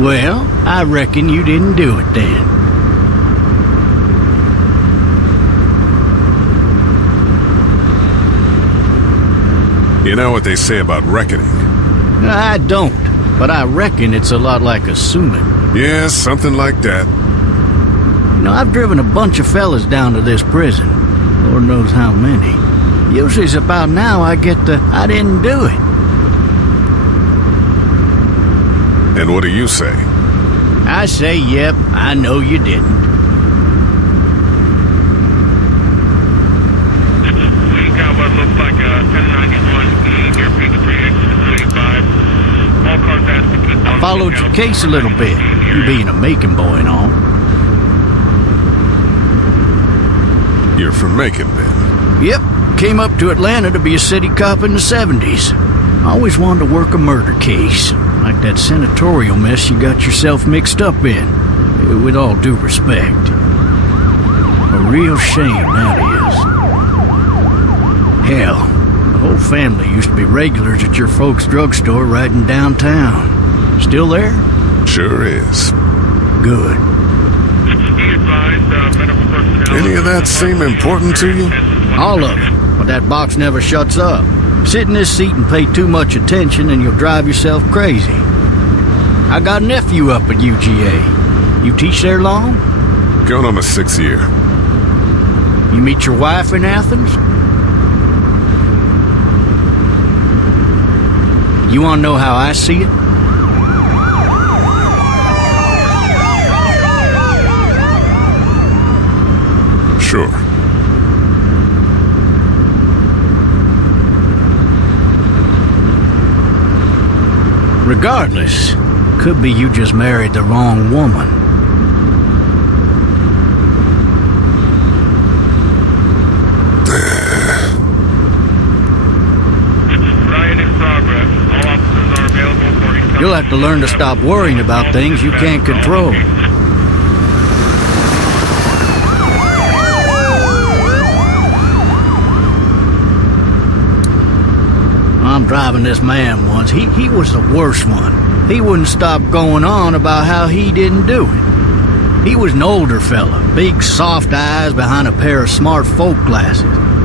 Well, I reckon you didn't do it then. You know what they say about reckoning? I don't, but I reckon it's a lot like assuming. Yeah, something like that. You know, I've driven a bunch of fellas down to this prison. Lord knows how many. Usually it's about now I get the, I didn't do it. And what do you say? I say, yep, I know you didn't. We got what looks like a 1091E here, page 3X285. All cars asked to keep on. I followed your case a little bit, you being a Macon boy and all. You're from Macon, then? Yep, came up to Atlanta to be a city cop in the 70s. Always wanted to work a murder case, like that senatorial mess you got yourself mixed up in, with all due respect. A real shame, that is. Hell, the whole family used to be regulars at your folks' drugstore right in downtown. Still there? Sure is. Good. Any of that seem important to you? All of it, but that box never shuts up. Sit in this seat and pay too much attention and you'll drive yourself crazy. I got a nephew up at UGA. You teach there long? Going on my 6th year. You meet your wife in Athens? You want to know how I see it? Sure. Regardless, could be you just married the wrong woman. Riot in progress. All officers are available for incoming. You'll have to learn to stop worrying about things you can't control. I'm driving this man once. He was the worst one. He wouldn't stop going on about how he didn't do it. He was an older fella, big soft eyes behind a pair of smart folk glasses.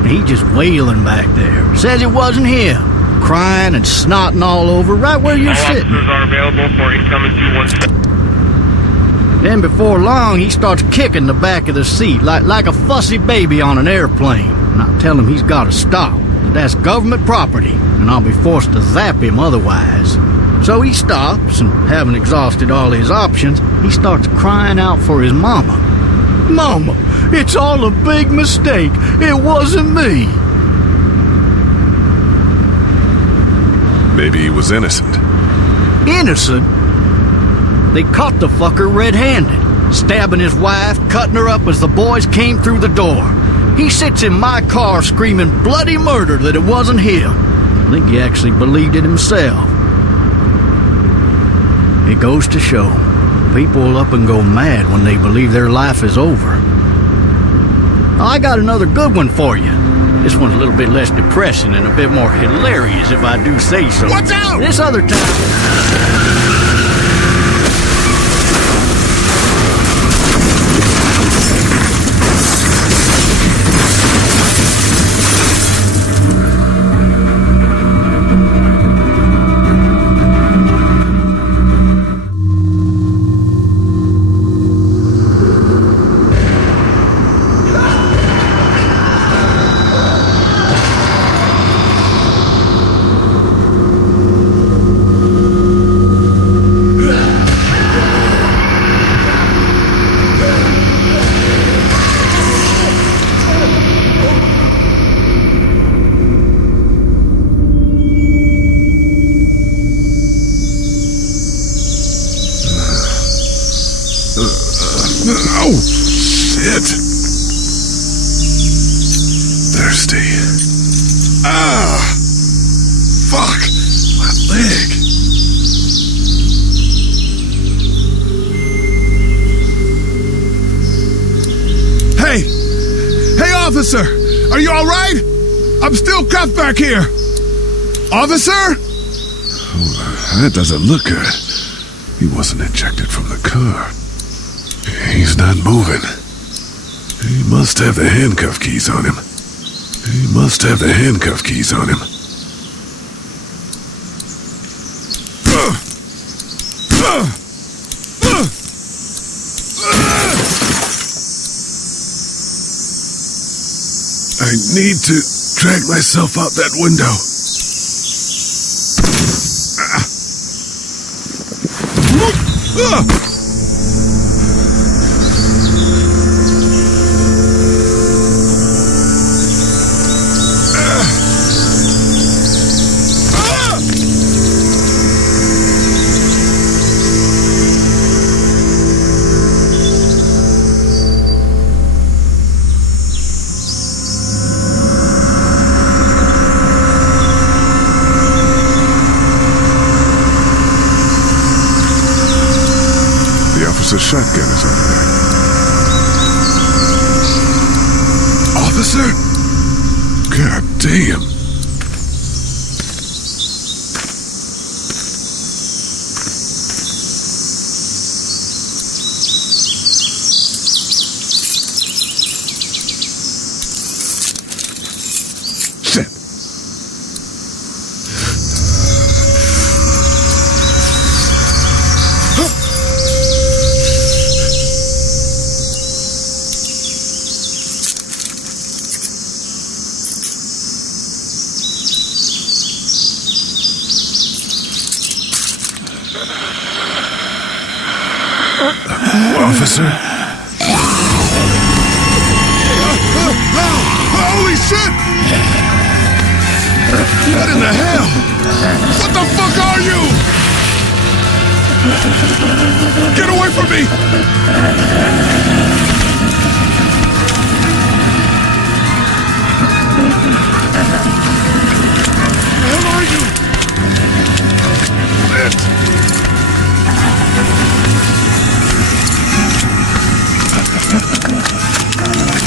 He just wailing back there. Says it wasn't him. Crying and snotting all over right where you're sitting. All officers are available for incoming 217. Then before long, he starts kicking the back of the seat like a fussy baby on an airplane. And I tell him he's got to stop. That's government property, and I'll be forced to zap him otherwise. So he stops, and having exhausted all his options, he starts crying out for his mama. Mama, it's all a big mistake. It wasn't me. Maybe he was innocent. Innocent? They caught the fucker red-handed, stabbing his wife, cutting her up as the boys came through the door. He sits in my car screaming bloody murder that it wasn't him. I think he actually believed it himself. It goes to show, people will up and go mad when they believe their life is over. Oh, I got another good one for you. This one's a little bit less depressing and a bit more hilarious if I do say so. Watch out! This other time... Oh, shit. Thirsty. Ah! Fuck! My leg. Hey! Hey, officer! Are you all right? I'm still cuffed back here. Officer? Oh, that doesn't look good. He wasn't ejected from the car. He's not moving. He must have the handcuff keys on him. He must have the handcuff keys on him. I need to drag myself out that window. The shotgun is over there. Officer? God damn. Shit. Officer? Holy shit! What in the hell? What the fuck are you? Get away from me! Where are you?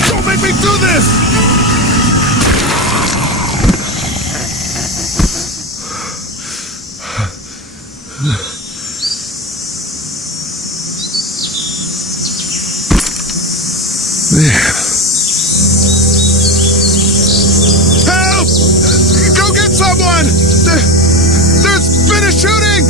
Don't make me do this! Man. Help! Go get someone! There's been a shooting!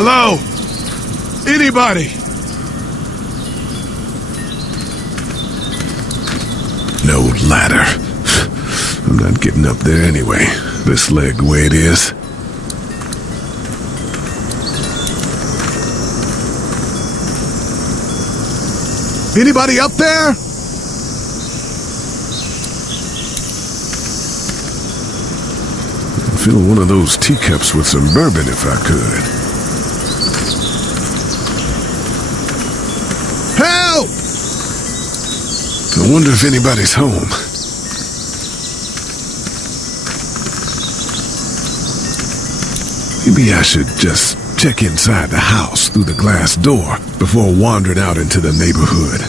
Hello? Anybody? No ladder. I'm not getting up there anyway. This leg the way it is. Anybody up there? I'd fill one of those teacups with some bourbon if I could. Help! I wonder if anybody's home. Maybe I should just check inside the house through the glass door before wandering out into the neighborhood.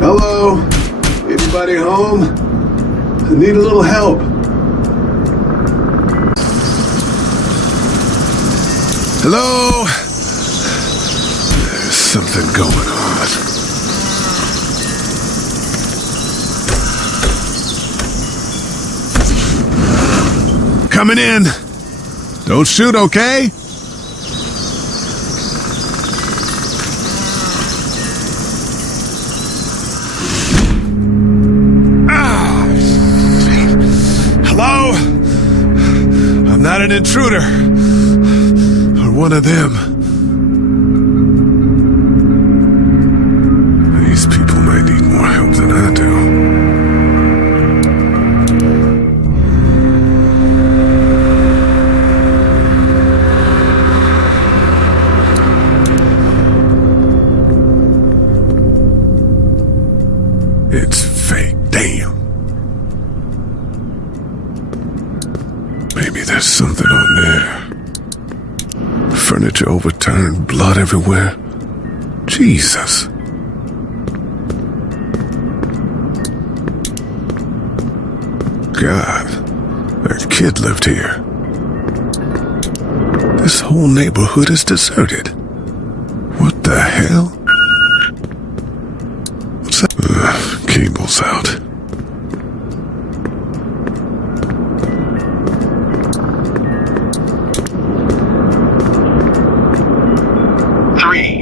Hello? Anybody home? I need a little help. Hello? There's something going on. Coming in. Don't shoot, okay? Hello? I'm not an intruder. Or one of them. These people might need more help than I do. It's fake. Damn. Maybe there's something on there. Furniture overturned, blood everywhere. Jesus. God, that kid lived here. This whole neighborhood is deserted. What the hell? What's that? Cable's out.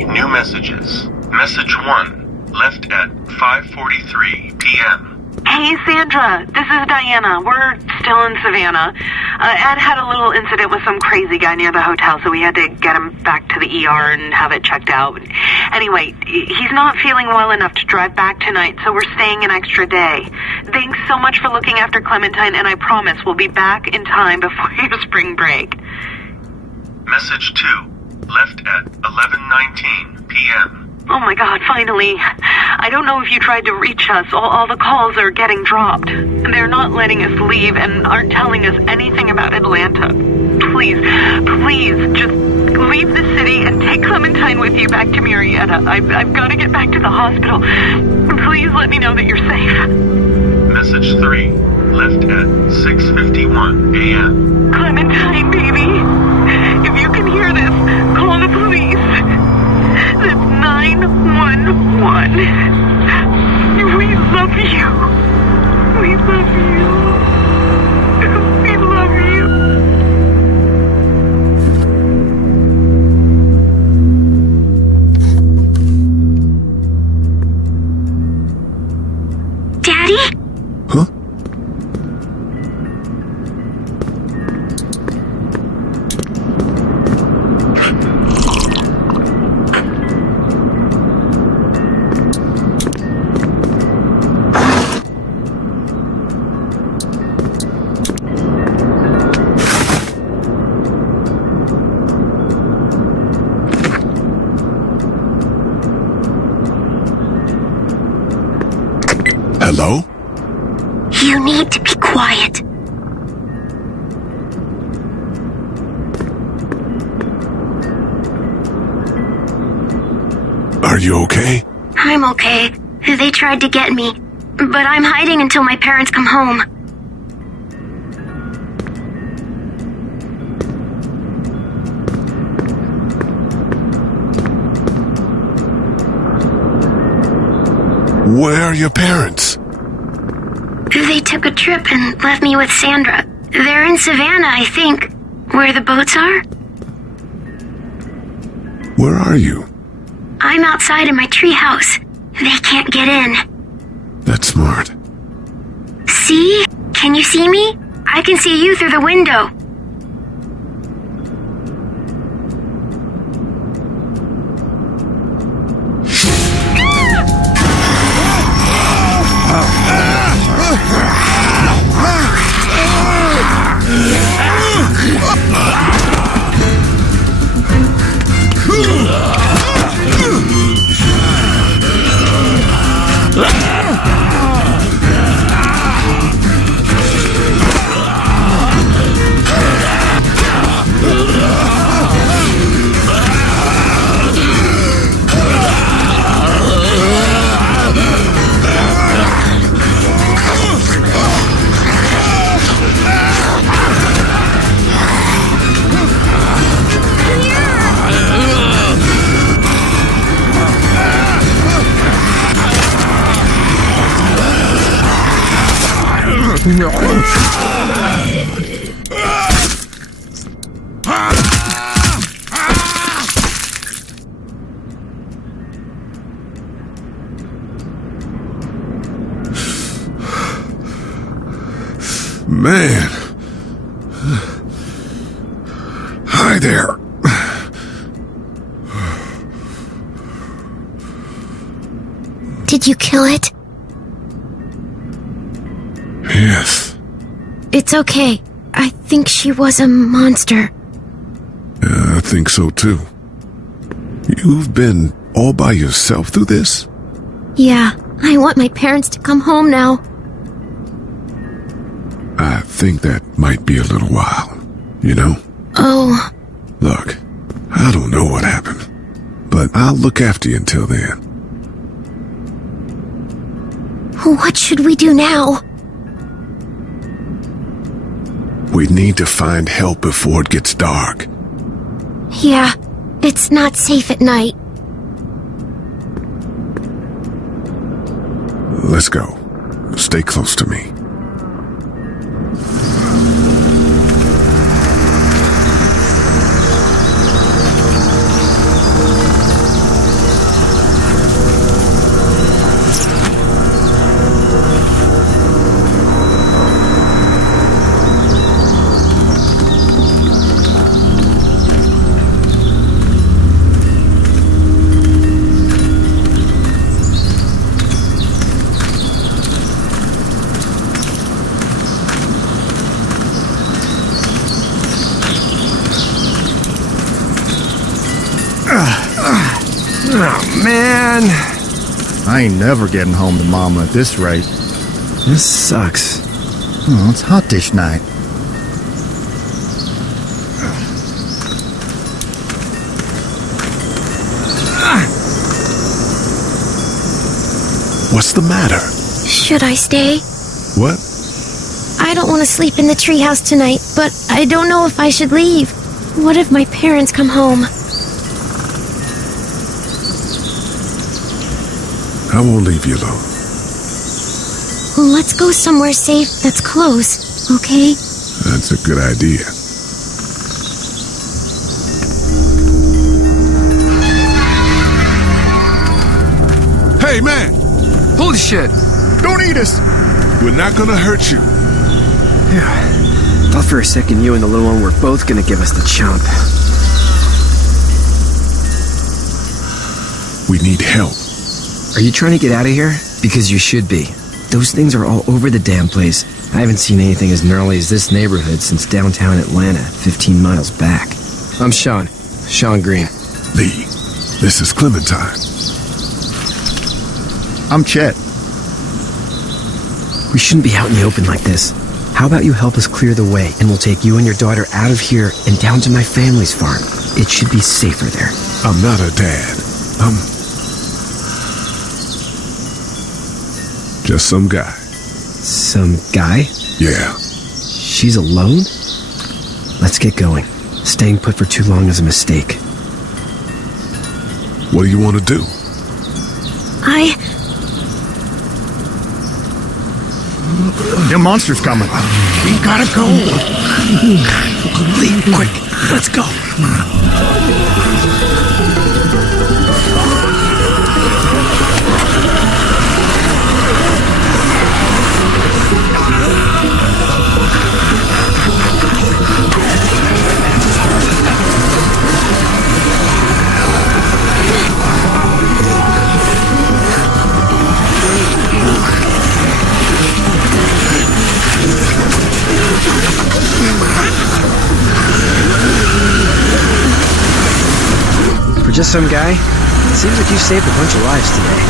New messages. Message 1, left at 5:43 p.m. Hey, Sandra. This is Diana. We're still in Savannah. Ed had a little incident with some crazy guy near the hotel, so we had to get him back to the ER and have it checked out. Anyway, he's not feeling well enough to drive back tonight, so we're staying an extra day. Thanks so much for looking after Clementine, and I promise we'll be back in time before your spring break. Message 2, left at 11:19 p.m. Oh my God, finally. I don't know if you tried to reach us. All the calls are getting dropped. They're not letting us leave and aren't telling us anything about Atlanta. Please, just leave the city and take Clementine with you back to Marietta. I've got to get back to the hospital. Please let me know that you're safe. Message 3, left at 6:51 a.m. Clementine, baby. If you can hear this, call the police. That's 911. We love you. We love you. We love you. Daddy? Huh? Hello? You need to be quiet. Are you okay? I'm okay. They tried to get me, but I'm hiding until my parents come home. Where are your parents? They took a trip and left me with Sandra. They're in Savannah, I think, where the boats are. Where are you? I'm outside in my treehouse. They can't get in. That's smart. See? Can you see me? I can see you through the window. Man. Hi there. Did you kill it? Yes. It's okay. I think she was a monster. I think so too. You've been all by yourself through this? Yeah, I want my parents to come home now. I think that might be a little while, you know? Oh. Look, I don't know what happened, but I'll look after you until then. What should we do now? We need to find help before it gets dark. Yeah, it's not safe at night. Let's go. Stay close to me. Oh, man. I ain't never getting home to Mama at this rate. This sucks. Oh, it's hot this night. What's the matter? Should I stay? What? I don't want to sleep in the treehouse tonight, but I don't know if I should leave. What if my parents come home? I won't leave you alone. Let's go somewhere safe that's close, okay? That's a good idea. Hey, man! Holy shit. Don't eat us! We're not gonna hurt you. Yeah. Thought for a second you and the little one were both gonna give us the chomp. We need help. Are you trying to get out of here? Because you should be. Those things are all over the damn place. I haven't seen anything as gnarly as this neighborhood since downtown Atlanta, 15 miles back. I'm Sean. Sean Green. Lee, this is Clementine. I'm Chet. We shouldn't be out in the open like this. How about you help us clear the way, and we'll take you and your daughter out of here and down to my family's farm. It should be safer there. I'm not her dad. I'm just some guy. Some guy? Yeah. She's alone? Let's get going. Staying put for too long is a mistake. What do you want to do? The monster's coming. We gotta go. Lee, quick, let's go. For just some guy, it seems like you saved a bunch of lives today.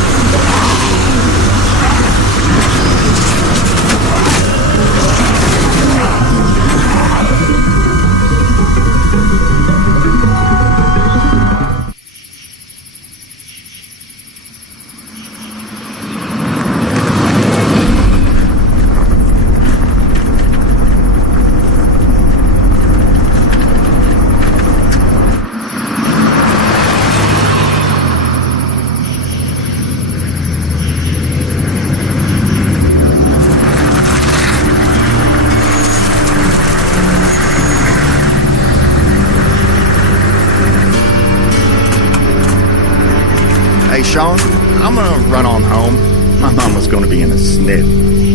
Sean, I'm gonna run on home. My mom was gonna be in a snit.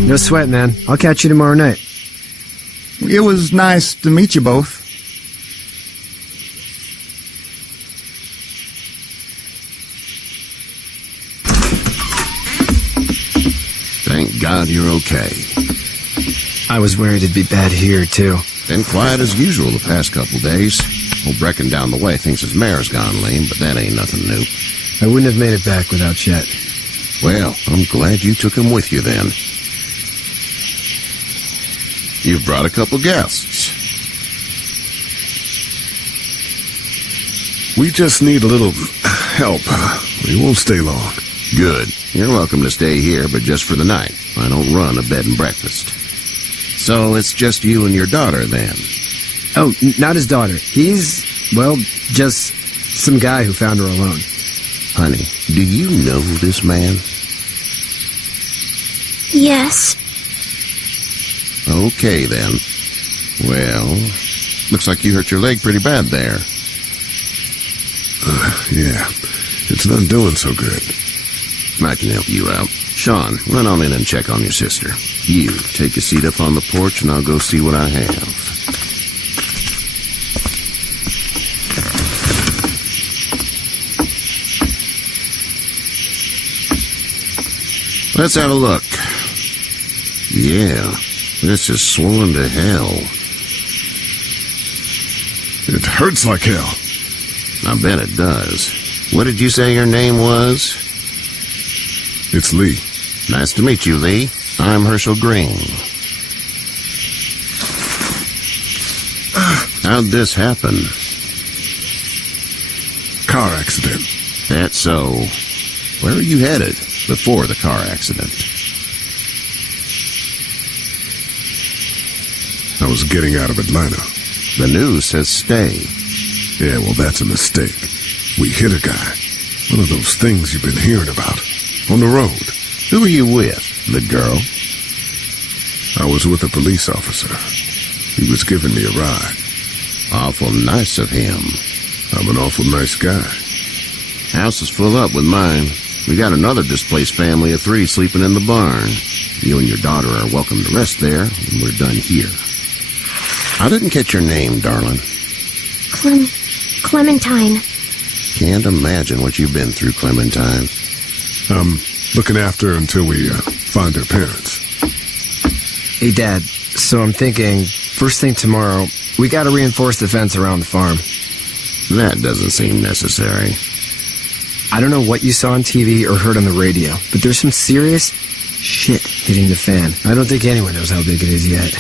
No sweat, man. I'll catch you tomorrow night. It was nice to meet you both. Thank God you're okay. I was worried it'd be bad here, too. Been quiet as usual the past couple days. Old Brecken down the way thinks his mare's gone lame, but that ain't nothing new. I wouldn't have made it back without Chet. Well, I'm glad you took him with you then. You've brought a couple guests. We just need a little help. We won't stay long. Good. You're welcome to stay here, but just for the night. I don't run a bed and breakfast. So it's just you and your daughter, then? Oh, not his daughter. He's, well, just some guy who found her alone. Honey, do you know this man? Yes. Okay, then. Well, looks like you hurt your leg pretty bad there. Yeah. It's not doing so good. I can help you out. Sean, run on in and check on your sister. You, take a seat up on the porch and I'll go see what I have. Let's have a look. Yeah, this is swollen to hell. It hurts like hell. I bet it does. What did you say your name was? It's Lee. Nice to meet you, Lee. I'm Herschel Green. How'd this happen? Car accident. That's so. Where are you headed before the car accident? I was getting out of Atlanta. The news says stay. Yeah, well, that's a mistake. We hit a guy. One of those things you've been hearing about. On the road. Who are you with? The girl? I was with a police officer. He was giving me a ride. Awful nice of him. I'm an awful nice guy. House is full up with mine. We got another displaced family of 3 sleeping in the barn. You and your daughter are welcome to rest there when we're done here. I didn't catch your name, darling. Clementine. Can't imagine what you've been through, Clementine. I'm looking after her until we find her parents. Hey, Dad, so I'm thinking, first thing tomorrow, we gotta reinforce the fence around the farm. That doesn't seem necessary. I don't know what you saw on TV or heard on the radio, but there's some serious shit hitting the fan. I don't think anyone knows how big it is yet.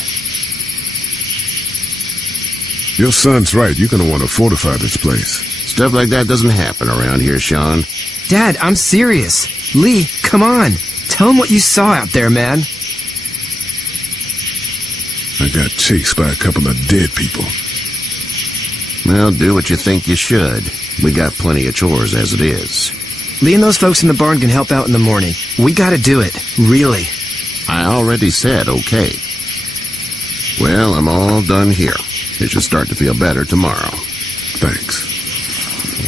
Your son's right. You're gonna want to fortify this place. Stuff like that doesn't happen around here, Sean. Dad, I'm serious. Lee, come on. Tell him what you saw out there, man. I got chased by a couple of dead people. Well, do what you think you should. We got plenty of chores as it is. Lee and those folks in the barn can help out in the morning. We gotta do it. Really. I already said okay. Well, I'm all done here. It should start to feel better tomorrow. Thanks.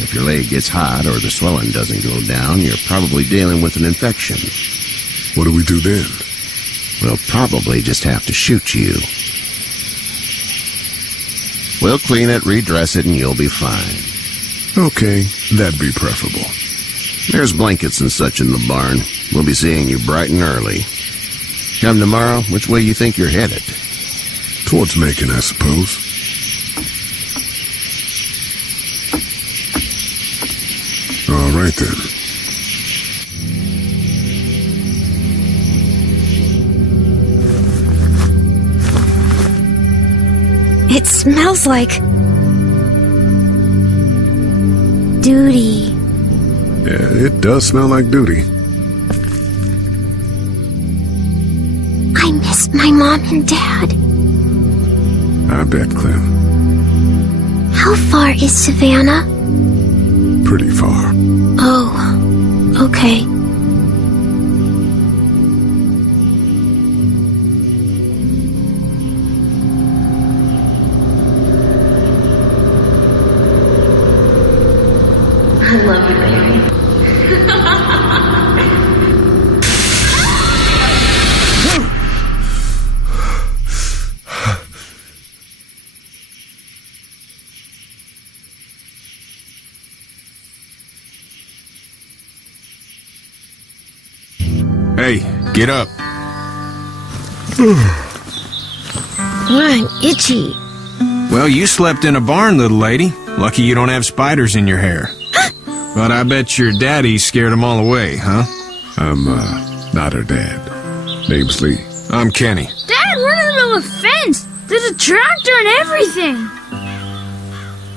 If your leg gets hot or the swelling doesn't go down, you're probably dealing with an infection. What do we do then? We'll probably just have to shoot you. We'll clean it, redress it, and you'll be fine. Okay, that'd be preferable. There's blankets and such in the barn. We'll be seeing you bright and early. Come tomorrow, which way you think you're headed? Towards Macon, I suppose. All right, then. It smells like duty. Yeah, it does smell like duty. I miss my mom and dad. I bet, Clem. How far is Savannah? Pretty far. Oh, okay. I love you, baby. Hey, get up. I'm itchy. Well, you slept in a barn, little lady. Lucky you don't have spiders in your hair. But I bet your daddy scared them all away, huh? I'm, not her dad. Name's Lee. I'm Kenny. Dad, we're in the middle of a fence. There's a tractor and everything.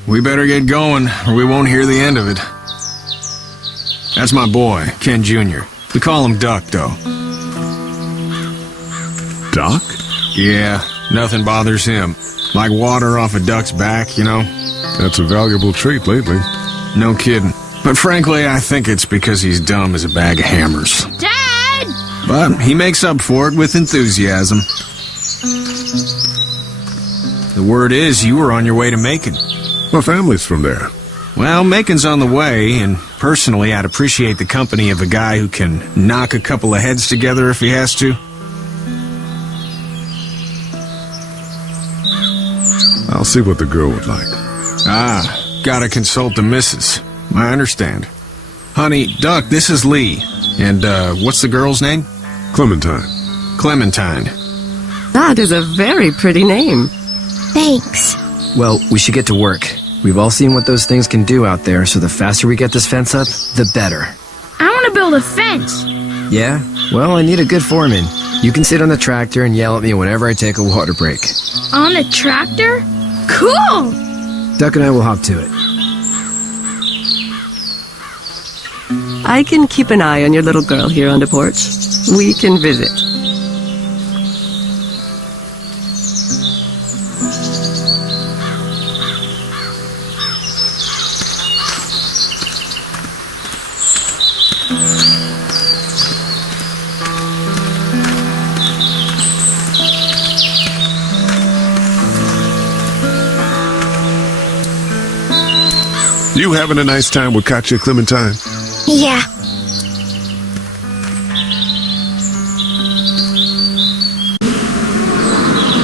We better get going, or we won't hear the end of it. That's my boy, Ken Jr. We call him Duck, though. Doc? Yeah, nothing bothers him. Like water off a duck's back, you know? That's a valuable trait lately. No kidding. But frankly, I think it's because he's dumb as a bag of hammers. Dad! But he makes up for it with enthusiasm. The word is you were on your way to Macon. My family's from there. Well, Macon's on the way, and personally, I'd appreciate the company of a guy who can knock a couple of heads together if he has to. I'll see what the girl would like. Ah, gotta consult the missus. I understand. Honey, Duck, this is Lee. And, what's the girl's name? Clementine. Clementine. That is a very pretty name. Thanks. Well, we should get to work. We've all seen what those things can do out there, so the faster we get this fence up, the better. I want to build a fence. Yeah? Well, I need a good foreman. You can sit on the tractor and yell at me whenever I take a water break. On the tractor? Cool! Duck and I will hop to it. I can keep an eye on your little girl here on the porch. We can visit. You having a nice time with Katya, Clementine? Yeah.